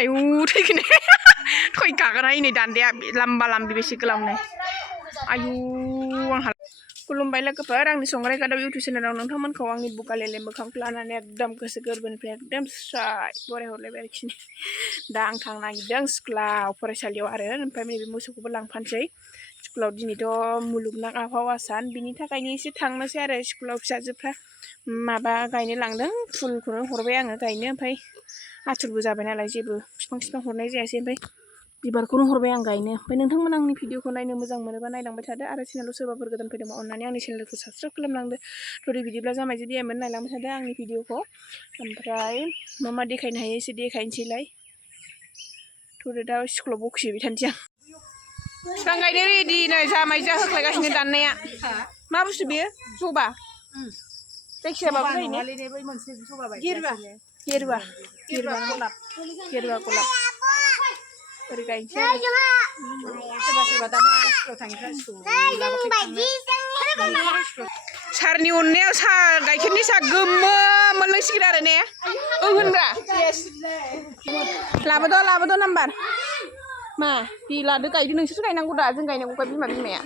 Ayu thấy cái này thôi cả cái này đàn đẹp làm bị besi kelam này ayu ang hal खुलुमबाय लोगोफोर आंनि संग्राय गादाव YouTube चेनेलाव नोंथांमोनखौ आंनि बुगालेले मोखांखौ लानानै एकदम गोसो गोरबोनिफ्राय एकदम स्राय बरायहरलायबाय आरोखि दा आं थांनो नागिरदों स्कुलाव फरायसालियाव आरो ओमफ्राय नैबे मोसौखौबो लांफानोसै स्कुलाव दिनैथ' मुलुगनां आबहावा सान बिनि थाखायनो एसे थांनोसै आरो स्कुलाव फिसाजोफ्रा माबा गायनो लांदों फुलखौनो हरबाय आङो गायनो ओमफ्राय आथुरबो जाबाय नालाय जेबो बिफां हरनाय जायासै ओमफ्राय बिबारखौनो हरबाय आं गायनो ओमफ्राय नोंथांमोन आंनि भिडिअखौ नायनो मोजां मोनोबा नायलांबाय थादो आरो चेनेलाव सोरबाफोर गोदान फैदोंबा अननानै आंनि चेनेलखौ साबस्क्राइब खालामलांदो थ'दे बिदिब्ला जामाय जुदि एमोन नायलांबाय थादो आंनि भिडिअखौ ओमफ्राय मा देखायनो हायो एसे देखायनोसैलाय थ'दे दा स्कुलाव बखिहैबाय थानोसै आं बिफां गायनो रेडि नै जामायजों होख्लायगासिनो दाननाया मा बुस्थु बेयो जबा जायखिजाया बाबो जायो गेरुवा गलाप ओरै गायनोसै सारनि अननायाव सा गाइखेरनि सा गोमो मोनलोंसिगोन आरो ने होनब्रा लाबोद' नाम्बार मा बे लादो गायदो नोंसोरसो गायनांगौ दा जों गायनांगौखा बिमाया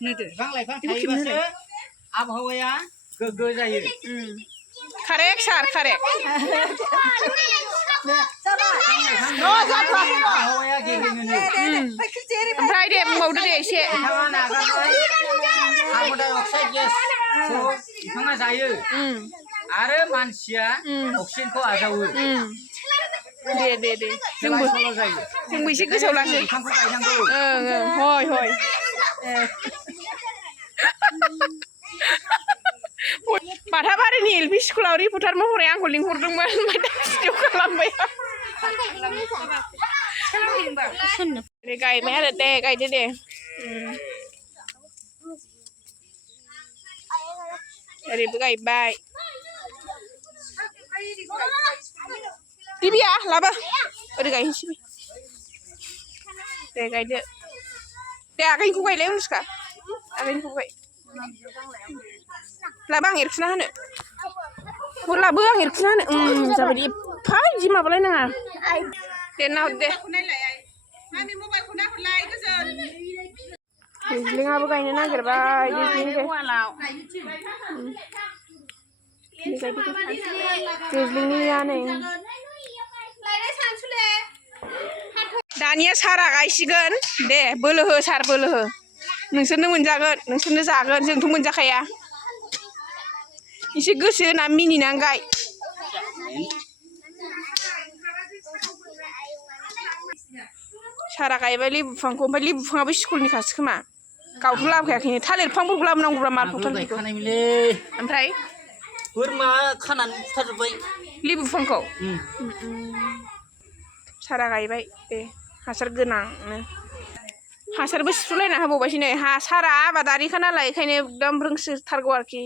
बिफां लाइफां थायोबासो आबहावाया गोग्गो जायो कारेक्ट सार कारेक्ट ओमफ्राय दे बुंबावदो दे एसे कार्बन डाइ अक्साइड गेस बिफाङा जायो आरो मानसिया अक्सिजेनखौ आजावो दे जोंबो एसे गोसोआव लासै बिफांखौ गायनांगौ हय बाथाबारिनि एलपि स्कुलाव रिपर्टार महरै आंखौ लिंहरदोंमोन ओमफ्राय दा भिडिअ खालामबाय गायबाय आरो दे गायदो दे ओरैबो गायबाय दिबिया लाबो ओरै गायनोसै दे गायदो दे आगैनिखौ गायलाय अनुष्का आगैनिखौ गाय लाबो आं एरखुना होनो लाबो आं एरखुना होनो जाबाय एफा बिदि माबालाय नाङा दे ना हर दे दैज्लिङाबो गायनो नागिरबाय दैज्लिंनिया नै दानिया सारा गायसिगोन दे बोलो हो सार बोलो हो नोंसोरनो मोनजागोन नोंसोरनो जागोन जोंथ' मोनजाखाया एसे गोसो होना मिनिनानै गाय सारा गायबाय लेबु बिफांखौ ओमफ्राय लेबु बिफाङाबो स्कुलनि खासो खोमा गावथ' लाबोखायाखैनो थालिर बिफांफोरखौ लाबोनांगौब्रा मार्फाव थालिरखौ ओमफ्राय बोरमा खानानै बुथारजोब्बाय लेबु बिफांखौ सारा गायबाय दे हासार गोनांनो हासारबो सिफ्रुलायना होबावबायसै नै हासारा आबादारिखा नालाय बेखायनो एकदम रोंसोथारगौ आरोखि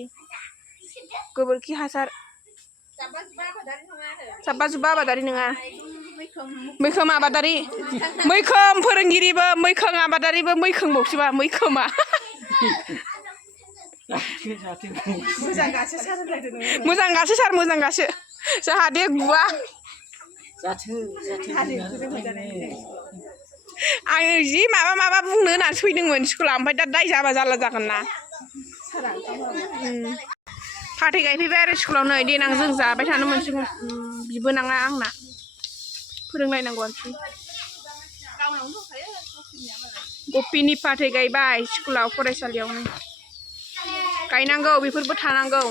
गोबोरखि हासार जाब्बा जुब्बा आबादारि नङा मैखोम आबादारि मैखोम फोरोंगिरिबो मैखोम आबादारिबो मैखोमबावसोबा मैखोमा मोजां गासो सार मोजां गासो जाहाथे गुवा आङो जि माबा बुंनो होननानै फैदोंमोन स्कुलाव ओमफ्राय दा दाय जाबा जारला जागोन ना फाथै गायफैबाय आरो स्कुलाव नै देनां जों जाबाय थानो मोनसिगोन बिबोनाङा आंना फोरोंलायनांगौ आरोखि गपिनि फाथै गायबाय स्कुलाव फरायसालियावनो गायनांगौ बेफोरबो थानांगौ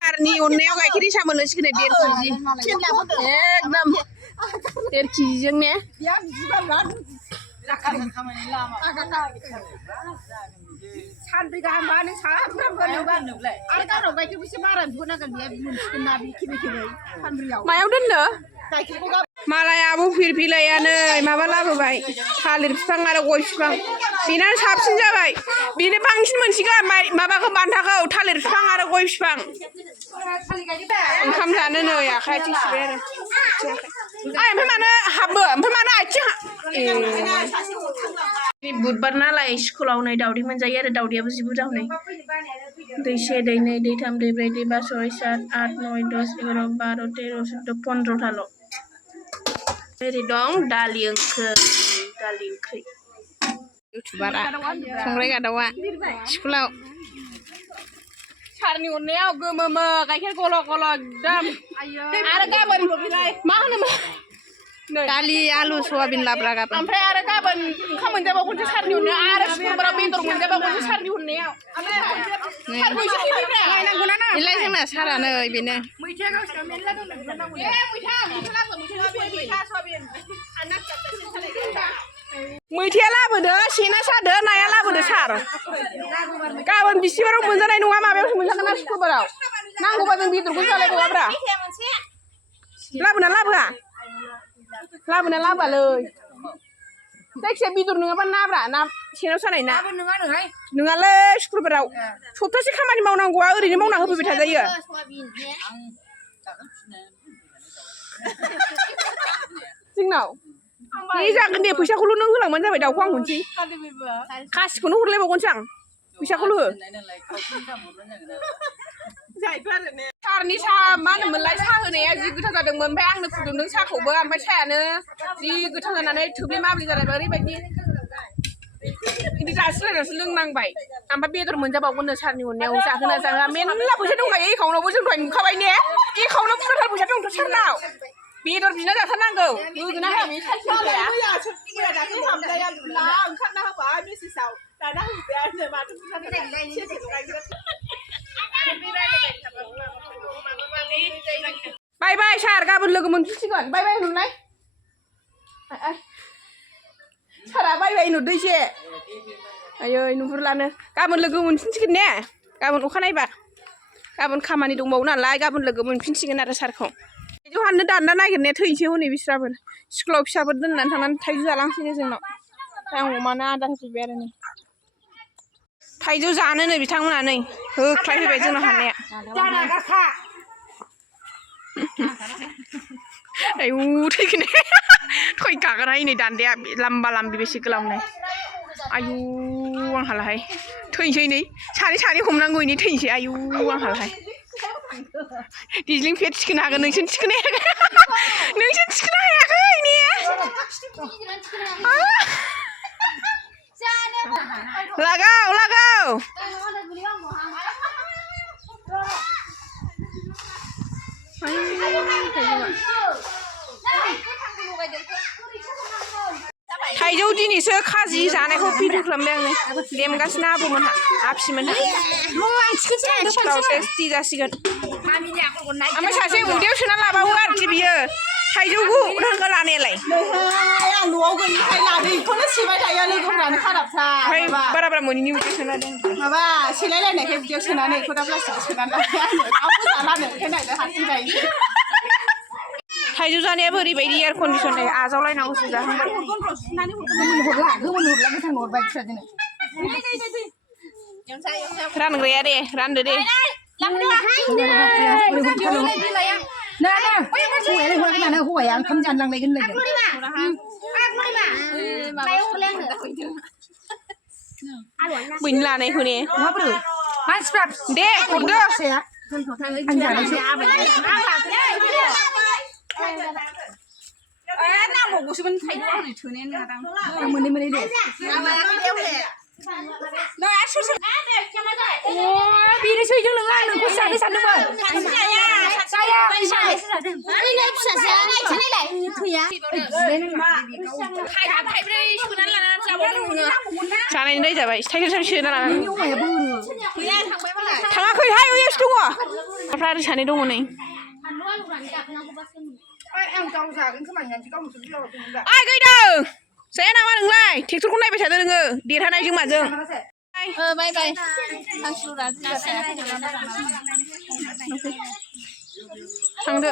सारनि अननायाव गाइखेर हिसाब मोनसिगोन 1.5 केजि एकदम 1.5 केजिजों ने सानब्रै गाहाम सानफ्रामबो आरो गारनाव गाइखेरखौ एसे बारा बिहरनांगोन बेयो मोनसिगोन ना बे खेबै सानब्रैयाव मायाव दोननो गाइखेरखौ मालाय आब' फिरफिलाया नै माबा लाबोबाय थालिर बिफां आरो गय बिफां बेनानो साबसिन जाबाय बेनो बांसिन मोनसिगोन माबाखौ बान्थाखौ थालिर बिफां आरो गय बिफां ओंखाम जानो नै आखाइ आथिं सुबाय आरो ओमफ्राय मानो हाबो ओमफ्राय मानो आथिं नि बुधबार नालाय स्कुलाव नै दावदै मोनजायो आरो दावदैयाबो जि बुरजा हनै दै 1 दै 2 दै 3 दै 4 दै 5 6 7 8 9 10 11 12 13 14 15थाल' ओरै दं दालि ओंख्रि इउटुबारा संग्राय गादावा स्कुलाव सारनि अननायाव गोमोमो गाइखेर गल गल एकदम आरो गाबोन मा होनोमोन दालि आलु सयाबिन लाब्रा गाबोन ओमफ्राय आरो गाबोन ओंखाम मोनजाबावगोनसो सारनि अननायाव आरो सुक्रुबाराव बेदर मोनजाबावगोनसो सारनि अननायाव इलाय जोंना सारा नै बेनो मैथाया गावसिनाव मेरला दं मैथाया लाबोदो सेना सादो नाया लाबोदो सार गाबोन बिस्थिबाराव मोनजानाय नङा माबायावसो मोनजागोन ना सुक्रुबाराव नांगौबा जों बेदरखौ जालायबावाब्रा लाबोना लाबोआलै जायखिजाया बेदर नङाबा नाब्रा ना सेनाव सानाय ना नङालै सुक्रुबाराव सप्तासे खामानि मावनांगौआ ओरैनो मावना होफैबाय थाजायो जोंनाव बे जागोन दे फैसाखौल' नों होलांबानो जाबाय दाउखौ आं होनसै खासिखौनो हरलायबावगोनसो आं फैसाखौल' हो सारनि साहा मा होनोमोनलाय साहा होनाया जि गोथाव जादोंमोन ओमफ्राय आंनो फुदुंदों साहाखौबो ओमफ्राय साहायानो जि गोथाव जानानै थोब्ले माब्ले जालायबाय ओरैबायदि बिदि जासिलायनासो लोंनांबाय ओमफ्राय बेदर मोनजाबावगोननो सारनि अननायाव जाहोना जाहोआ मेरला फैसा दंखायो एकाउन्टावबो जों दहाय नुखाबाय ने एकाउन्टाव बुरजाथार फैसा दंथ' सारनाव बेदर बिना जाथारनांगौ होगोना होआ बे सानसेया ओंखारना होबाय मेसेजाव दाना होबायानो माथो बाय बाय सार गाबोन लोगो मोनफिनसिगोन बाय बाय नुनाय सारा बाय बाय नुदो एसे आयै नुहुरलानो गाबोन लोगो मोनफिनसिगोन ने गाबोन अखानायबा गाबोन खामानि दंबावो नालाय गाबोन लोगो मोनफिनसिगोन आरो सारखौ थाइजौ हाननो दानना नागिरनाया थैनोसै हनै बिस्राबो स्कुलाव फिसाफोर दोननानै थांनानै थाइजौ जालांसैनो जोंनाव आं अमानो आदार होफैबाय आरो नै थाइजौ जानोनो बिथांमोना नै होख्लायफैबाय जोंनाव हाननाया आयु थैगोन थै गागोनहाय नै दान्दाया लाम्बा लाम्बि बेसे गोलावनो आयु आंहालाहाय थैनोसै नै सानै हमनांगौ इनि थैनोसै आयु आंहालाहाय दिज्लिं फेट थिखोनो हागोन नोंसोर थिखोनो हायाखै नोंसोर थिखोनो हायाखै ने लागाव थाइजौ दिनैसो खाजि जानायखौ भिडिअ खालामबाय आङो लेमगासिनो आबौमोनहा आफिमोनहा स्कुलाव टेस्टि जासिगोन ओमफ्राय सासे उदैयाव सोना लाबावो आरोखि बियो थाइजौखौ रोंगा लानायालाय आं न'आव गैयिखाय लादो बेखौनो सेबाय थायो लोगोफोरानो खाराबथार ओमफ्राय बारा मोनैनि उदैयाव सोना दोन माबा सेलायलायनायखाय उदैयाव सोनानै बेखौ दा प्लास्टिकआव सोनानै लाबाय आङो रावबो जालानो ओंखायनो आं हारसिं जायो थाइजौ जानायाबो ओरैबायदि एयार कन्डिसन आजावलायनांगौसो जाहांबाय रानग्राया दे रानदो दे हौवाया ओंखाम जानलांलायगोन लोगो बैनो लानायखौ ने मानसिफ्रा दे हरदो नांबावगौसोमोन थाइजौ आंनो थोनायानो नङादां मोनै दे बेनोसैजों नोङो आं नोंखौ जानो सानदोंमोन जानायनि रायजाबाय थाइजौ सोना लानानै थाङाखैहाय ओइयावसो दङ आरो सानै दङ नै आइ गैदों जाया नामा नोंलाय ट्रेक्टरखौ नायबाय थादो नोङो देरहानायजों माजों बाय बाय थांदो